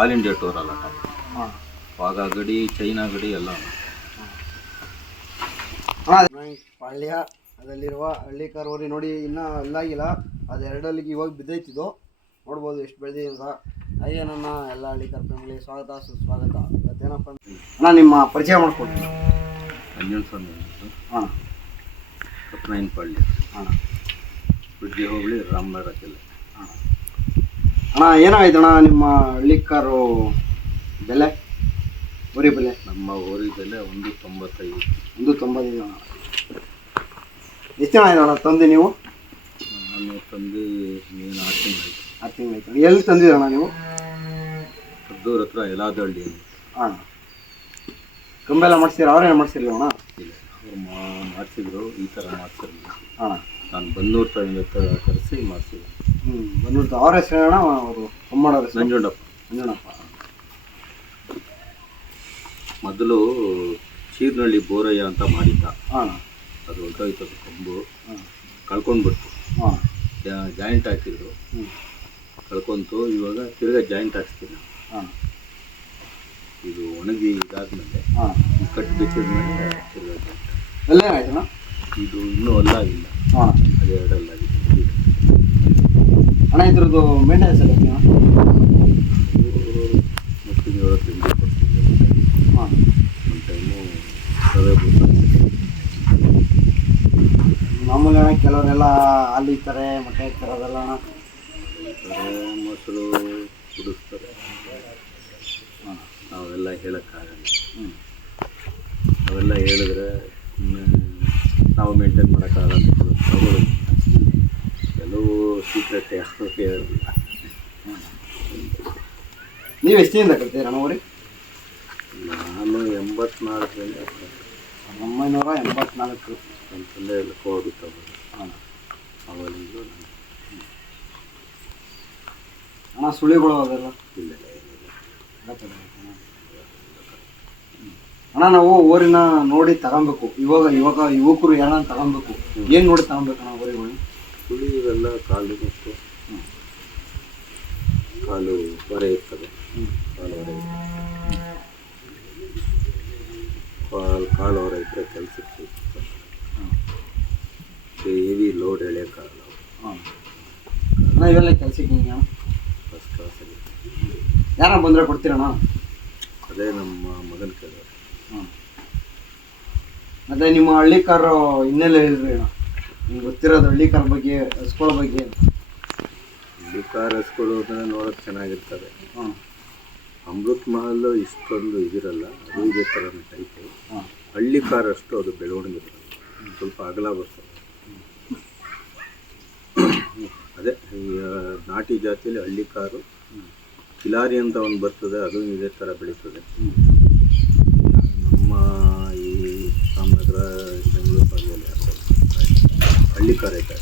All India tour ಅಲ್ಲ ಹಾಂ ವಾಘಾ ಗಡಿ ಚೈನಾ ಗಡಿ ಎಲ್ಲ. ಪಾಳ್ಯ ಅದರಲ್ಲಿರುವ ಹಳ್ಳಿಕಾರ್ ಹೋರಿ ನೋಡಿ, ಇನ್ನೂ ಅಲ್ಲಾಗಿಲ್ಲ, ಅದು ಎರಡಲ್ಲಿಗೆ ಇವಾಗ ಬಿದ್ದೈತಿದ್ದು. ನೋಡ್ಬೋದು ಎಷ್ಟು ಬೆಳೆದಿದೆ ಅಂತ. ಹಾಗೆ ನನ್ನ ಎಲ್ಲ ಹಳ್ಳಿಕಾರ್ ಫ್ಯಾಮಿಲಿ ಸ್ವಾಗತ ಸುಸ್ವಾಗತ. ಇವತ್ತೇನಪ್ಪ ಅಣ್ಣ ನಿಮ್ಮ ಪರಿಚಯ ಮಾಡ್ಕೊಡ್ತೀನಿ. ನಂಜನಸ್ವಾಮಿ ಹಾಂ ಕಪ್ಪನಾಯನಪಾಳ್ಯ ಹಾಂ ಬಿಡ್ಡಿ ಹೋಬಳಿ ರಾಮನಗರ ಜಿಲ್ಲೆ. ಹಾಂ ಅಣ್ಣ ಏನಾಯ್ತು ಅಣ್ಣ ನಿಮ್ಮ ಹಳ್ಳಿಕಾರು ಬೆಲೆ, ಹೋರಿ ಬೆಲೆ? ನಮ್ಮ ಹೋರಿ ಬೆಲೆ 1.95. 1.95 ಅಣ್ಣ. ಎಷ್ಟು ಜನ ಆಯ್ತು ಅಣ್ಣ ತಂದು ನೀವು? ನಾನು ತಂದು ನೀನು 6 ತಿಂಗಳು. 6 ತಿಂಗಳು ಆಯ್ತು. ಎಲ್ಲಿ ತಂದಿದ್ದೀರಣ್ಣ ನೀವು? ಕದ್ದೂರ ಹತ್ರ ಯಲಾದಹಳ್ಳಿ. ಹಾಂ ಕಂಬೆಲ್ಲ ಮಾಡಿಸ್ತೀರ? ಅವರೇನು ಮಾಡಿಸಿರ್ಲಿ ಅಣ್ಣ? ಇಲ್ಲ, ಅವ್ರು ಮಾಡಿಸಿದ್ರು, ಈ ಥರ ಮಾಡಿಸಿರ್ಲಿಲ್ಲ. ಹಾಂ ನಾನು ಬನ್ನೂರು ತಾಯಿಂದ ಕರೆಸಿ ಮಾಡಿಸಿದ್ರು. ಬಂದ್ಬಿಡ್ತು. ಅವ್ರ ಹೆಸರು ಅಣ್ಣ? ಅವರು ಕಮ್ಮಡವ್ರ ಹೆಸರು? ನಂಜುಂಡಪ್ಪ. ಮೊದಲು ಚೀರ್ನಳ್ಳಿ ಬೋರಯ್ಯ ಅಂತ ಮಾಡಿದ್ದ. ಹಾಂ ಅದು ಹೊರಟೋಯ್ತದು, ಕೊಂಬು ಹಾಂ ಕಳ್ಕೊಂಡ್ಬಿಡ್ತು. ಹಾಂ ಜಾಯಿಂಟ್ ಹಾಕಿದ್ರು, ಕಳ್ಕೊಂತು. ಇವಾಗ ತಿರ್ಗಾ ಜಾಯಿಂಟ್ ಹಾಕ್ಸ್ತೀನಿ. ಹಾಂ ಇದು ಒಣಗಿ ಇದಾದ್ಮೇಲೆ ಹಾಂ ಕಟ್ ಬಿಚ್ಚಿದ್ಮೇಲೆ ತಿರ್ಗಾ ಜಾಯಿಂಟ್. ಅಲ್ಲೇನಾಯ್ತಣ್ಣ? ಇದು ಇನ್ನೂ ಅಲ್ಲಾಗಿಲ್ಲ. ಹಾಂ ಅದು ಎರಡಲ್ಲಾಗಿದೆ. ಅಣ್ಣ ಇದ್ರದ್ದು ಮೇಂಟೆನೆನ್ಸ್ ಎಲ್ಲ ಹೆಂಗೆ? ಮತ್ತು 7 ತಿಂಗಳು ಕೊಡ್ತೀವಿ. ಹಾಂ ಒಂದು ಟೈಮು ರವೆ ಬೂಸ. ಮಾಮೂಲಿ ಅಣ್ಣ ಕೆಲವರೆಲ್ಲ ಹಾಲು ಇರ್ತಾರೆ, ಮೊಟ್ಟೆ ಇರ್ತಾರೆ, ಅದೆಲ್ಲ ಅಣ್ಣ ಮೊಸರು ಕುಡಿಸ್ತಾರೆ. ನಾವೆಲ್ಲ ಹೇಳೋಕ್ಕಾಗಲ್ಲ. ಅವೆಲ್ಲ ಹೇಳಿದ್ರೆ ನಾವು ಮೇಂಟೈನ್ ಮಾಡೋಕ್ಕಾಗಲ್ಲ. ತಗೊಳ್ಳಿ, ಕೆಲವು ಸೀಕ್ರೆಟ್ ಯಾರು ಹೇಳೋದಿಲ್ಲ. ನೀವು ಎಷ್ಟಿಂದ ಕಟ್ತೀರಣ್ಣ ಊರಿ? ನಾನು 84ರಿಂದ 1984 ನನ್ನ ತಂದೆ ಎಲ್ಲ ಕೋಡು ತಗೋದು. ಹಾಂ ಅವಲಿಂದ ಅಣ್ಣ ಸುಳಿಗಳು ಅದೆಲ್ಲ ಇಲ್ಲ. ಅಣ್ಣ ನಾವು ಊರಿನ ನೋಡಿ ತಗೊಬೇಕು. ಇವಾಗ ಯುವಕರು ಯಾರನ್ನ ತಗೊಬೇಕು, ಏನು ನೋಡಿ ತಗೊಬೇಕಣ್ಣ ಊರಿಗಳು? ಸುಳಿ ಇವೆಲ್ಲ ಕಾಲು ಮತ್ತು ಕಾಲು ಹೊರೆ ಇರ್ತದೆ. ಕಾಲು ಹೊರೆ ಕಾಲು ಹೊರೆ ಇದ್ದರೆ ಕೆಲಸಕ್ಕೆ ಹೆವಿ ಲೋಡ್ ಎಳೆಯೋಕ್ಕಾಗಲ್ಲ. ಹಾಂ ಅಣ್ಣ ಇವೆಲ್ಲ ಕೆಲಸಕ್ಕೆ ಹಿಂಗೆ ಫಸ್ಟ್ ಕ್ಲಾಸಲ್ಲಿ ಯಾರ ಬಂದರೆ ಕೊಡ್ತೀರಣ್ಣ? ಅದೇ ನಮ್ಮ ಮಗನ ಕೇಳಿದ್ರು. ಹಾಂ ಮತ್ತು ನಿಮ್ಮ ಹಳ್ಳಿಕಾರು ಹಿನ್ನೆಲೆ ಹೇಳಿದ್ರಿ ಅಣ್ಣ, ನಿಮ್ಗೆ ಗೊತ್ತಿರೋದು ಹಳ್ಳಿಕಾರ ಬಗ್ಗೆ, ಹಸ್ಗಳ ಬಗ್ಗೆ? ಹಳ್ಳಿಕಾರ ಹಸ್ಗಳು ಅಂದರೆ ನೋಡೋಕ್ಕೆ ಚೆನ್ನಾಗಿರ್ತದೆ. ಹಾಂ ಅಮೃತ್ ಮಹಲ್ ಇಷ್ಟೊಂದು ಇದಿರಲ್ಲ, ಅದು ಇದೇ ಥರನೇ ಟೈಪು. ಹಾಂ ಹಳ್ಳಿಕಾರ ಅಷ್ಟು ಅದು ಬೆಳವಣಿಗೆ ಬರಲ್ಲ, ಸ್ವಲ್ಪ ಅಗಲ ಬರ್ತದೆ. ಅದೇ ನಾಟಿ ಜಾತಿಯಲ್ಲಿ ಹಳ್ಳಿಕಾರು ಕಿಲಾರಿ ಅಂತ ಒಂದು ಬರ್ತದೆ, ಅದು ಇದೇ ಥರ ಬೆಳೀತದೆ. ನಮ್ಮ ಈ ರಾಮನಗರ ಬೆಂಗಳೂರು ಭಾಗದಲ್ಲಿ ಹಳ್ಳಿಕಾರ ಐತೆ.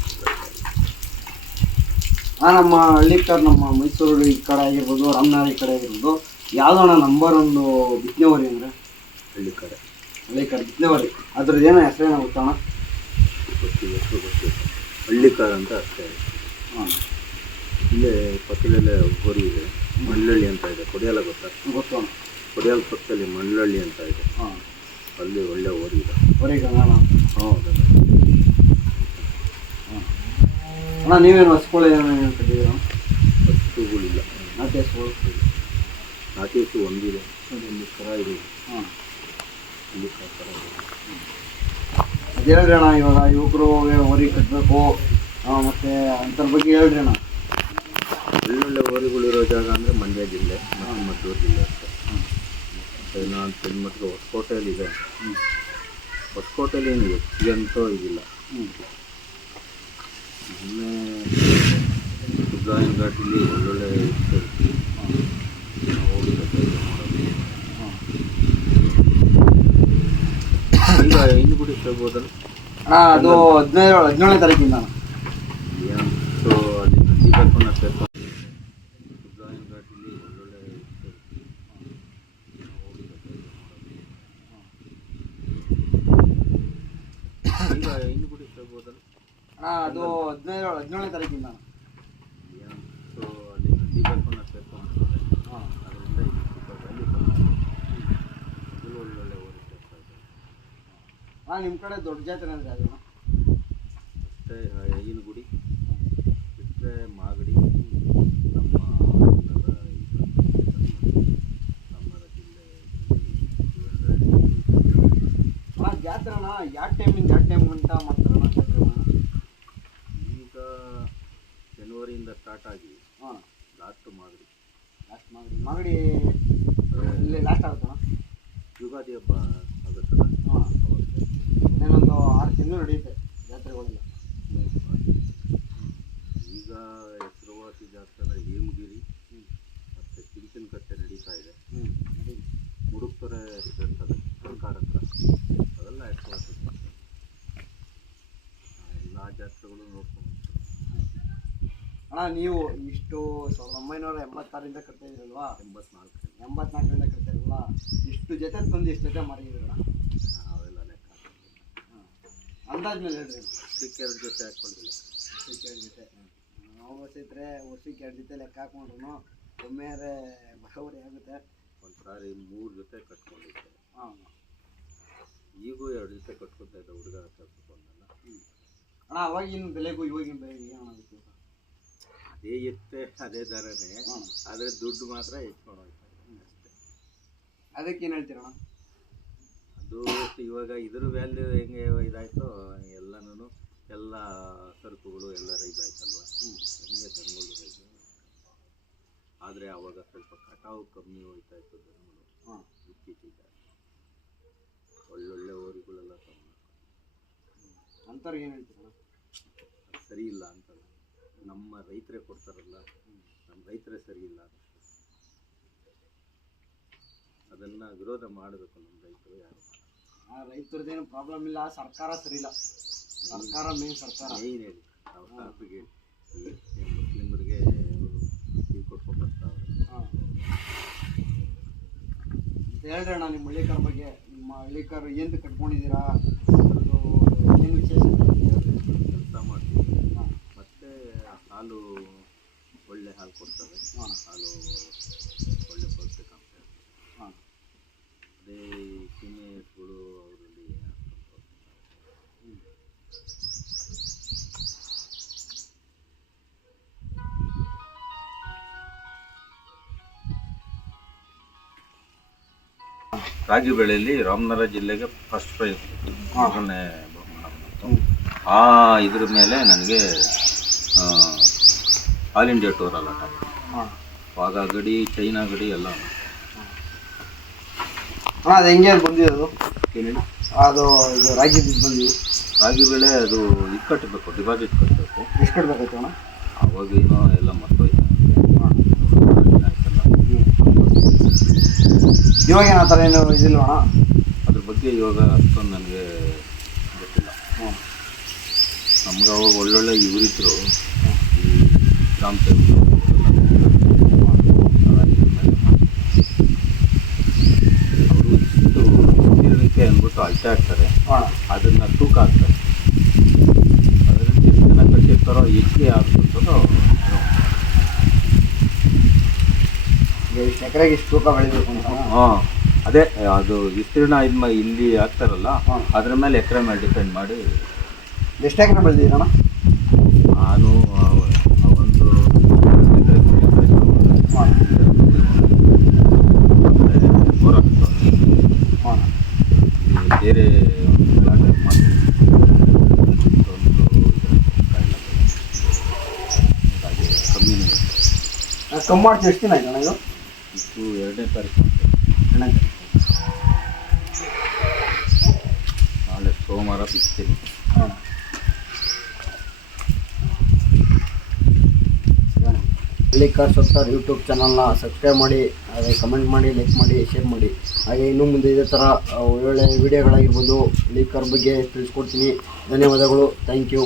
ಹಾಂ ನಮ್ಮ ಹಳ್ಳಿಕಾರ್ ನಮ್ಮ ಮೈಸೂರು ಈ ಕಡೆ ಆಗಿರ್ಬೋದು, ರಾಮನಗರ ಈ ಕಡೆ ಆಗಿರ್ಬೋದು, ಯಾವುದಣ್ಣ ನಂಬರ್ 1 ಬಿತ್ತನೆ ಹೊರಿ ಅಂದರೆ? ಹಳ್ಳಿಕಾರ ಬಿತ್ತನೆ ಹೊರಿ. ಅದ್ರದ್ದು ಏನೋ ಹೆಸರೇನೋ ಗೊತ್ತಣ್ಣ? ಗೊತ್ತಿಲ್ಲ. ಹಳ್ಳಿಕಾರ ಅಂತ ಅಷ್ಟೇ. ಹಾಂ ಇಲ್ಲೇ ಪಕ್ಕದಲ್ಲೇ ಹೋರಿ ಇದೆ, ಮಂಡ್ಲಳ್ಳಿ ಅಂತ ಇದೆ. ಕೊಡಿಯಾಲ ಗೊತ್ತಾ? ಗೊತ್ತು. ಕೊಡಿಯಾಲ ಪಕ್ಕದಲ್ಲಿ ಮಂಡ್ಲಳ್ಳಿ ಅಂತ ಇದೆ. ಹಾಂ ಅಲ್ಲಿ ಒಳ್ಳೆ ಹೋರಿ ಇದೆ. ಹೊರಿಗಣ್ಣ? ಹೌದಲ್ಲ. ಹಾಂ ಅಣ್ಣ ನೀವೇನು ಹಸ್ಗಳು ಏನೇನು ಕಟ್ಟಿದ್ದೀರ? ಹಸುಗಳಿಲ್ಲ, ನಾಟಿ ಹಸುಗಳು. ನಾಟಿ ಹಸು ಒಂದಿದೆ, ಒಂದು ಕರ ಇದೆ. ಹಾಂ ಇಲ್ಲಿ ಕರ ಇದೆ. ಅದು ಹೇಳ್ರಿ ಅಣ್ಣ, ಇವಾಗ ಯುವಕರು ಹೊರಿ ಕಟ್ಟಬೇಕು ಮತ್ತು ಅಂಥದ್ರ ಬಗ್ಗೆ ಹೇಳ್ರಿ ಅಣ್ಣ. ಒಳ್ಳೊಳ್ಳೆ ಹೋರಿಗಳಿರೋ ಜಾಗ ಅಂದರೆ ಮಂಡ್ಯ ಜಿಲ್ಲೆ ಮತ್ತು ಮದ್ದೂರು ಜಿಲ್ಲೆ ಅಷ್ಟೇ. ಮತ್ತು ನಾನು ತಿಳ್ಮಟ್ಟ ಹೊಸಕೋಟೆಯಲ್ಲಿ ಇದೆ. ಹೊಸಕೋಟೆಯಲ್ಲಿ ಏನು ಹೆಚ್ಚಿಗೆ ಅಂತೂ ಇದಿಲ್ಲ. ಮೊನ್ನೆ ಸುಬ್ರಾಯನ್ ಘಾಟಲ್ಲಿ ಒಳ್ಳೊಳ್ಳೆ ಇರ್ತದೆ. ಈಗ ಇನ್ನು ಗುಡಿ ತರ್ಬೋದಲ್ಲ ಅಣ್ಣ? ಅದು 17ನೇ ತಾರೀಕಿಂದ ಸೊ ಅಲ್ಲಿ ನಂದಿ ಕರ್ಕೊಂಡು ಸೇರ್ಕೊಂಡು ಸುಬ್ರಾಯನ್ ಘಾಟಲ್ಲಿ ಒಳ್ಳೊಳ್ಳೆ ಇರ್ತದೆ. ಈಗ ಇನ್ನು ಗುಡಿ ತರ್ಬೋದಲ್ಲ? ಅಣ್ಣ ಅದು 17ನೇ ತಾರೀಕಿಂದ ಸೊ ಅಲ್ಲಿ ನಂದಿ ಕರ್ಕೊಂಡು ಸೇರ್ಕೊಂಡು ಹಾಂ ಅದರಿಂದ ನಿಮ್ಮ ಕಡೆ ದೊಡ್ಡ ಜಾತ್ರೆ ಅಂದರೆ ಅದು ಮತ್ತು ಐನಗುಡಿ ಬಿಟ್ಟರೆ ಮಾಗಡಿ ನಮ್ಮ ನಮ್ಮರ ಜಿಲ್ಲೆ ಜಾತ್ರೆನ ಯಾವ ಟೈಮಿಂದ ಯಾವ ಟೈಮ್ ಗಂಟ ಮಾಡ್ತಾರಣ್ಣ ಜಾತ್ರೆಗಳನ್ನ? ಈಗ ಜನವರಿಯಿಂದ ಸ್ಟಾರ್ಟ್ ಆಗಿ ಹಾಂ, ಲಾಸ್ಟ್ ಮಾಗಡಿ. ಲಾಸ್ಟ್ ಮಾಗಡಿ ಇಲ್ಲಿ ಲಾಸ್ಟ್ ಆಗುತ್ತಣ್ಣ. ಯುಗಾದಿ ಹಬ್ಬ ಆಗುತ್ತಲ್ಲ, ಹಾಂ, ಅವಾಗ ಇನ್ನೊಂದು 6 ತಿಂಗಳು ನಡೆಯುತ್ತೆ ಜಾತ್ರೆಗಳೆಲ್ಲ. ಈಗ ಹೆಸರುವಾಸಿ ಜಾತ್ರೆ ಅಂದರೆ ಹೇಮಗಿರಿ ಮತ್ತು ಚಿಂಚನಕಟ್ಟೆ ನಡೀತಾ ಇದೆ. ಮುಡುಕ್ತೊರೆ ಇರ್ತದೆ ಸರ್ಕಾರ ಹತ್ರ, ಅದೆಲ್ಲ ಹೆಸರುವಾಸಿ ಜಾತ್ರೆ. ಎಲ್ಲ ಜಾತ್ರೆಗಳು ನೋಡ್ಕೊಂಡು ಅಣ್ಣ ನೀವು ಇಷ್ಟು 1986ರಿಂದ ಕಟ್ತಾ ಇದ್ರಲ್ವಾ? 84 ಕಟ್ತಾ ಇರಲ್ವಾ? ಇಷ್ಟು ಜೊತೆ ತಂದು ಎಷ್ಟು ಜೊತೆ ಮಾರಿದ್ರಣ್ಣ? ಅವೆಲ್ಲ ಲೆಕ್ಕ ಅಂದಾಜ್ಮೇಲೆ ಹೇಳ್ರಿ. ವರ್ಷಕ್ಕೆ 2 ಜೊತೆ ಹಾಕ್ಕೊಂಡಿಲ್ಲ. ವರ್ಷಕ್ಕೆ 2 ಜೊತೆ ನಾವು ಬಸಿದ್ರೆ ವರ್ಷಕ್ಕೆ 2 ಜೊತೆ ಲೆಕ್ಕ ಹಾಕೊಂಡ್ರು ಒಮ್ಮೆ ಬರೋವರಿ ಆಗುತ್ತೆ. ಒಂದು ಸಾರಿ 3 ಜೊತೆ ಕಟ್ಕೊಂಡಿದ್ದೆ. ಹಾಂ, ಈಗೂ 2 ಜೊತೆ ಕಟ್ಕೊತಾ ಇದ್ದ ಹುಡುಗ ಕಟ್ಕೊಂಡಲ್ಲ. ಅಣ್ಣ ಅವಾಗಿನ ಬೆಲೆಗೂ ಇವಾಗಿನ ಬೆಲೆಗೂ ಏನು ವ್ಯತ್ಯಾಸ? ಅದೇ ಇರುತ್ತೆ, ಅದೇ ದರನೇ, ಆದರೆ ದುಡ್ಡು ಮಾತ್ರ ಹೆಚ್ಚಿಕೊಂಡು ಹೋಗ್ತಾ ಇದೆ ಅಷ್ಟೇ. ಅದಕ್ಕೇನು ಹೇಳ್ತೀರಣ್ಣ? ಅದು ಇವಾಗ ಇದ್ರ ವ್ಯಾಲ್ಯೂ ಹೆಂಗೆ ಇದಾಯಿತೋ ಎಲ್ಲನೂ, ಎಲ್ಲ ಸರಕುಗಳು ಎಲ್ಲ ರೈಸ್ ಆಯ್ತಲ್ವ, ಹೆಂಗೆ ದನಗಳು ರೈಸ್. ಆದರೆ ಆವಾಗ ಸ್ವಲ್ಪ ಕಟಾವು ಕಮ್ಮಿ ಹೋಗ್ತಾ ಇತ್ತು ದನಗಳು. ಇತ್ತೀಚೆಗೆ ಒಳ್ಳೊಳ್ಳೆ ಓರಿಗಳೆಲ್ಲ ಕಮ್ಮಿ ಅಂಥವ್ರಿಗೆ ಏನು ಹೇಳ್ತೀರಣ್ಣ? ಸರಿ ಇಲ್ಲ ಅಂತಲ್ಲ, ನಮ್ಮ ರೈತರೇ ಕೊಡ್ತಾರಲ್ಲ, ನಮ್ಮ ರೈತರೇ ಸರಿ ಇಲ್ಲ ಅಂತ. ಅದನ್ನು ವಿರೋಧ ಮಾಡಬೇಕು ನಮ್ಮ ರೈತರು. ಯಾರು ರೈತರದ್ದೇನು ಪ್ರಾಬ್ಲಮ್ ಇಲ್ಲ, ಸರ್ಕಾರ ಸರಿ ಇಲ್ಲ. ಸರ್ಕಾರ ಸರ್ಕಾರ ಮೇಯ್ನ್ ಹೇಳಿ ಅವ್ರ ಕಾಪಿಗೆ ಮುಸ್ಲಿಮರಿಗೆ ಇದು ಕೊಟ್ಕೊಂಡು ಬರ್ತಾವ್ರೆ. ಅಂತ ಹೇಳ್ರಿ ಅಣ್ಣ ನಿಮ್ಮ ಹಳ್ಳಿಕಾರ ಬಗ್ಗೆ. ನಿಮ್ಮ ಹಳ್ಳಿಕಾರು ಏನು ಕಟ್ಕೊಂಡಿದ್ದೀರಾ, ಏನು ವಿಶೇಷ ಕೆಲಸ ಮಾಡ್ತೀವಿ. ಮತ್ತು ಹಾಲು ಒಳ್ಳೆ ಹಾಲು ಕೊಡ್ತವೆ. ಹಾಲು ಒಳ್ಳೆ ಪೌಷ್ಟಿಕಾಂಶ ಇರ್ತದೆ. ಅದೇ ಸೀಮೆ ಎತ್ತುಗಳು ಅವರಲ್ಲಿ ರಾಗಿ ಬೆಳೆಯಲ್ಲಿ ರಾಮನಗರ ಜಿಲ್ಲೆಗೆ ಫಸ್ಟ್ ಪ್ರೈಸ್, ಮೊದಲನೇ ಬಹುಮಾನ ಬಂತು. ಆ ಇದ್ರ ಮೇಲೆ ನನಗೆ ಆಲ್ ಇಂಡಿಯಾ ಟೂರ್ ಅಲಾಟ್ ಆಗಿದೆ. ಆವಾಗ ಗಡಿ, ಚೈನಾ ಗಡಿ ಎಲ್ಲ. ಅದು ಹೆಂಗೆ ಬಂದಿರೋದು? ಏನೇಳಿ ಅದು ಇದು ರಾಗಿ ಬಂದಿದ್ದು ರಾಗಿ ಬೆಳೆ ಅದು ಇದು ಕಟ್ಟಬೇಕು, ಡಿಪಾಸಿಟ್ ಕಟ್ಟಬೇಕು. ಎಷ್ಟು ಕಟ್ಟಬೇಕಾಯ್ತು ಅಣ್ಣ? ಅವಾಗೇನೋ ಎಲ್ಲ ಮರ್ತೋಯ್ತು ಆಯ್ತಲ್ಲ. ಇವಾಗ ಏನು ಆ ಥರ ಏನು ಇದಿಲ್ಲ ಅಣ್ಣ? ಅದ್ರ ಬಗ್ಗೆ ಇವಾಗ ಅಷ್ಟೊಂದು ನನಗೆ ಗೊತ್ತಿಲ್ಲ. ನಮ್ಗೆ ಅವಾಗ ಒಳ್ಳೊಳ್ಳೆ ಇವರಿದ್ರು, ಈ ಗ್ರಾಮ ಸೇವಕರು ಅವರು ಇಷ್ಟು ತಿರುಳಿಕೆ ಅಂದ್ಬಿಟ್ಟು ಅಳ್ತಾ ಇರ್ತಾರೆ, ಅದನ್ನು ತೂಕ ಹಾಕ್ತಾರೆ. ಅದರಲ್ಲಿ ಎಷ್ಟು ಜನ ಕಟ್ಟಿರ್ತಾರೋ ಹೆಚ್ಚಿಗೆ ಆಗ್ಬಿಡ್ತದೋ. ಇಷ್ಟು ಎಕರೆಗೆ ಇಷ್ಟು ತೂಕ ಬೆಳಿಬೇಕು ಅಂತ. ಹಾಂ, ಅದೇ ಅದು ವಿಸ್ತೀರ್ಣ ಇಲ್ಲಿ ಹಾಕ್ತಾರಲ್ಲ, ಅದ್ರ ಮೇಲೆ ಎಕರೆ ಮೇಲೆ ಡಿಪೆಂಡ್ ಮಾಡಿ. ಎಷ್ಟು ಎಕರೆ ಬೆಳೆದಿದ್ದೀರಣ್ಣ? ನಾನು ಒಂದು 4 ಬೇರೆ ಕಮ್ಮಿನೇ. ಕಮ್ಮಿ ಮಾಡ್ತೀವಿ. ಎಷ್ಟು ದಿನ ಆಯ್ತು ಅಣ್ಣ ಇದು? 2ನೇ ತಾರೀಕು, 2ನೇ ತಾರೀಕು. ನಾಳೆ ಸೋಮವಾರ ಬಿಡ್ತೀನಿ. ಹಳ್ಳಿಕಾರ್ ಸೊತ್ತಾರ್ ಯೂಟ್ಯೂಬ್ ಚಾನಲ್ನ ಸಬ್ಸ್ಕ್ರೈಬ್ ಮಾಡಿ, ಹಾಗೆ ಕಮೆಂಟ್ ಮಾಡಿ, ಲೈಕ್ ಮಾಡಿ, ಶೇರ್ ಮಾಡಿ. ಹಾಗೆ ಇನ್ನೂ ಮುಂದೆ ಇದೇ ಥರ ಒಳ್ಳೊಳ್ಳೆ ವಿಡಿಯೋಗಳಾಗಿರ್ಬೋದು ಹಳ್ಳಿಕಾರ್ ಬಗ್ಗೆ ತಿಳಿಸ್ಕೊಡ್ತೀನಿ. ಧನ್ಯವಾದಗಳು. Thank you.